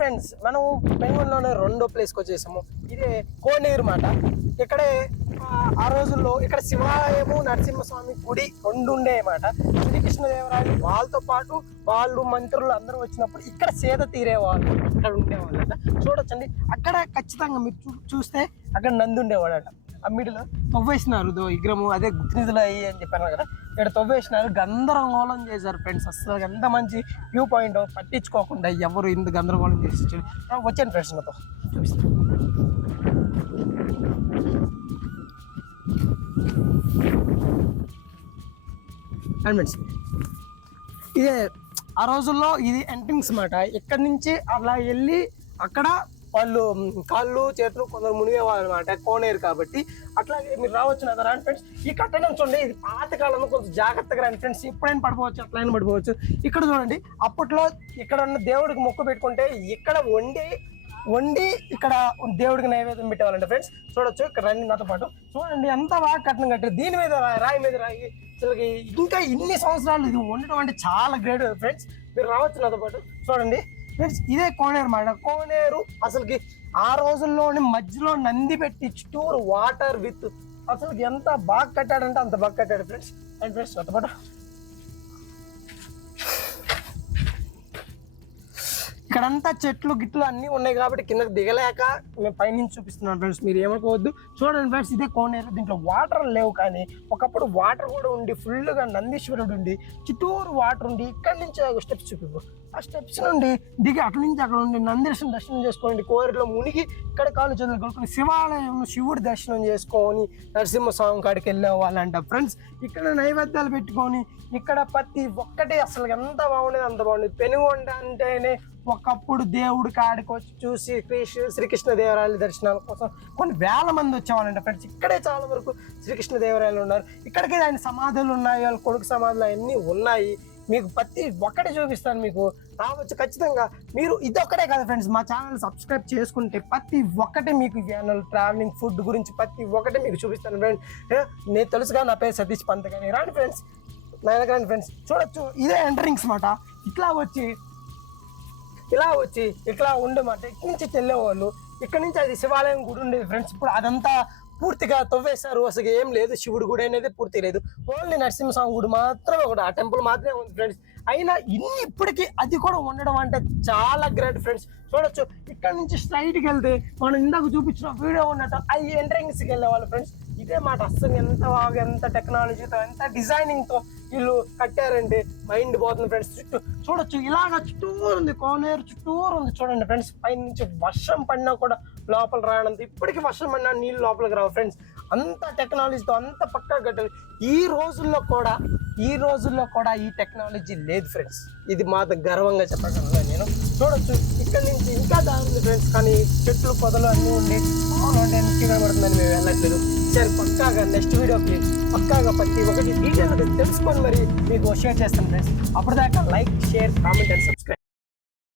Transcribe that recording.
Friends, మనం బెంగళూరులోనే రెండో ప్లేస్కి వచ్చేసాము. ఇదే కోనేరు మాట. ఇక్కడే ఆ రోజుల్లో ఇక్కడ శివాలయము నరసింహస్వామి గుడి రెండు ఉండేమాట. శ్రీకృష్ణదేవరాయలు వాళ్ళతో పాటు వాళ్ళు మంత్రులు అందరూ వచ్చినప్పుడు ఇక్కడ సేద తీరేవాళ్ళు, ఇక్కడ ఉండేవాళ్ళట. చూడొచ్చండి, అక్కడ ఖచ్చితంగా మీరు చూస్తే అక్కడ నంది ఉండేవాడట. ఆ మిడిలో తవ్వేసినారు విగ్రహము, అదే గుర్తినిధులు అయ్యి అని చెప్పాను కదా, ఇక్కడ తవ్వేసినారు. గందరగోళం చేశారు ఫ్రెండ్స్. అసలు ఎంత మంచి వ్యూ పాయింట్, పట్టించుకోకుండా ఎవరు ఇంత గందరగోళం చేసి వచ్చాను ఫ్రెండ్స్, నాతో చూపిస్తాను. ఫ్రెండ్స్, ఇదే ఆ రోజుల్లో ఇది ఎంట్రింగ్స్ మాట. ఇక్కడి నుంచి అలా వెళ్ళి అక్కడ వాళ్ళు కాళ్ళు చేతులు కొందరు మునిగేవాళ్ళు అనమాట, కోనేరు కాబట్టి. అట్లాగే మీరు రావచ్చు కదా రాండి ఫ్రెండ్స్. ఈ కట్టడం చూడండి, ఇది పాతకాలంలో కొంచెం జాగ్రత్తగా రండి ఫ్రెండ్స్. ఎప్పుడైనా పడిపోవచ్చు, అట్లయినా పడిపోవచ్చు. ఇక్కడ చూడండి, అప్పట్లో ఇక్కడ ఉన్న దేవుడికి మొక్కు పెట్టుకుంటే ఇక్కడ వండి ఇక్కడ దేవుడికి నైవేద్యం పెట్టేవాళ్ళంట ఫ్రెండ్స్. చూడొచ్చు, ఇక్కడ రండి నాతో పాటు. చూడండి ఎంత బాగా కట్టడం కట్టారు. దీని మీద రాయి మీద రాయి. అసలుకి ఇంకా ఇన్ని సంవత్సరాలు ఇది ఉండడం అంటే చాలా గ్రేట్ ఫ్రెండ్స్. మీరు రావచ్చు నాతో పాటు. చూడండి ఫ్రెండ్స్, ఇదే కోనేరు మాట. కోనేరు అసలుకి ఆ రోజుల్లోని మధ్యలో నంది పెట్టి చుట్టూరు వాటర్ విత్ అసలుకి ఎంత బాగా కట్టాడంటే అంత బాగా కట్టాడు ఫ్రెండ్స్. అండ్ ఫ్రెండ్స్ నాతో పాటు ఇక్కడంతా చెట్లు గిట్లు అన్నీ ఉన్నాయి కాబట్టి కిందకి దిగలేక మేము పైనుంచి చూపిస్తున్నాం ఫ్రెండ్స్, మీరు ఏమనుకోవద్దు. చూడండి ఫ్రెండ్స్, ఇదే కోనేరు. దీంట్లో వాటర్ లేవు, కానీ ఒకప్పుడు వాటర్ కూడా ఉండి ఫుల్గా నందీశ్వరుడు ఉండి చుట్టూరు వాటర్ ఉండి ఇక్కడ నుంచి స్టెప్స్ చూపివ్వు. ఆ స్టెప్స్ నుండి దిగి అక్కడి నుంచి అక్కడ ఉండి నందీశ్వరుని దర్శనం చేసుకోండి. కోనేరులో మునిగి ఇక్కడ కాళ్ళు చేతులు కలుపుకొని శివాలయం శివుడి దర్శనం చేసుకొని నరసింహస్వామి కాడికి వెళ్ళే వాళ్ళంట ఫ్రెండ్స్. ఇక్కడ నైవేద్యాలు పెట్టుకొని ఇక్కడ ప్రతి ఒక్కటి అసలు ఎంత బాగుండేది అంత బాగుండేది. పెనుగొండ అంటేనే ఒకప్పుడు దేవుడి కాడికి వచ్చి చూసి శ్రీకృష్ణదేవరాయల దర్శనాల కోసం కొన్ని వేల మంది వచ్చేవాళ్ళంట ఫ్రెండ్స్. ఇక్కడే చాలా వరకు శ్రీకృష్ణదేవరాయలు ఉన్నారు. ఇక్కడికే ఆయన సమాధులు ఉన్నాయి, వాళ్ళ కొడుకు సమాధులు అవన్నీ ఉన్నాయి. మీకు ప్రతి ఒక్కటి చూపిస్తాను, మీకు రావచ్చు ఖచ్చితంగా. మీరు ఇదొక్కటే కదా ఫ్రెండ్స్, మా ఛానల్ సబ్స్క్రైబ్ చేసుకుంటే ప్రతి ఒక్కటి మీకు ట్రావెలింగ్ ఫుడ్ గురించి ప్రతి ఒక్కటి మీకు చూపిస్తాను ఫ్రెండ్స్. నేను తెలుసుగా, నా పేరు సతీష్ పంత్. కానీ రాండి ఫ్రెండ్స్, నాయనకండి ఫ్రెండ్స్. చూడొచ్చు, ఇదే ఎంట్రింగ్స్ మాట. ఇలా వచ్చి ఇట్లా ఉండమాట. ఇక్కడి నుంచి వెళ్ళేవాళ్ళు. ఇక్కడ నుంచి అది శివాలయం గుడి ఉండేది ఫ్రెండ్స్. ఇప్పుడు అదంతా పూర్తిగా తవ్వేశారు. అసలు ఏం లేదు, శివుడు గుడి అనేది పూర్తి లేదు. ఓన్లీ నరసింహస్వామి గుడి మాత్రమే ఒకటి, ఆ టెంపుల్ మాత్రమే ఉంది ఫ్రెండ్స్. అయినా ఇప్పటికీ అది కూడా ఉండడం అంటే చాలా గ్రేట్ ఫ్రెండ్స్. చూడొచ్చు, ఇక్కడ నుంచి స్ట్రైట్కి వెళ్తే మనం ఇందాక చూపించిన వీడియో ఉన్నట్టు అవి ఎంట్రింగ్స్కి వెళ్ళేవాళ్ళు ఫ్రెండ్స్. ఇదే మాట. అస్సలు ఎంత బాగా, ఎంత టెక్నాలజీతో, ఎంత డిజైనింగ్తో వీళ్ళు కట్టారంటే మైండ్ పోతుంది ఫ్రెండ్స్. చుట్టూ చూడొచ్చు, ఇలాగ చుట్టూరు ఉంది, కోనేరు చుట్టూరు ఉంది. చూడండి ఫ్రెండ్స్, పైన నుంచి వర్షం పడినా కూడా లోపల రావడంతో, ఇప్పటికీ వర్షం పడినా నీళ్ళు లోపలికి రావు ఫ్రెండ్స్. అంత టెక్నాలజీతో అంత పక్కా కట్టారు. ఈ రోజుల్లో కూడా ఈ టెక్నాలజీ లేదు ఫ్రెండ్స్. ఇది మాతో గర్వంగా చెప్పగలను నేను. చూడొచ్చు, ఇక్కడ నుంచి ఇంకా దారి ఉంది ఫ్రెండ్స్, కానీ చెట్లు పొదలు అన్నీ ఉండి కనబడుతుందని మేము వెళ్ళట్లేదు. సరే, పక్కాగా నెక్స్ట్ వీడియోకి పక్కాగా ప్రతి ఒక్కటి డీటెయిల్గా తెలుసుకొని మరి మీకు షేర్ చేస్తాను ఫ్రెండ్స్. అప్పటిదాకా like, share, comment and subscribe.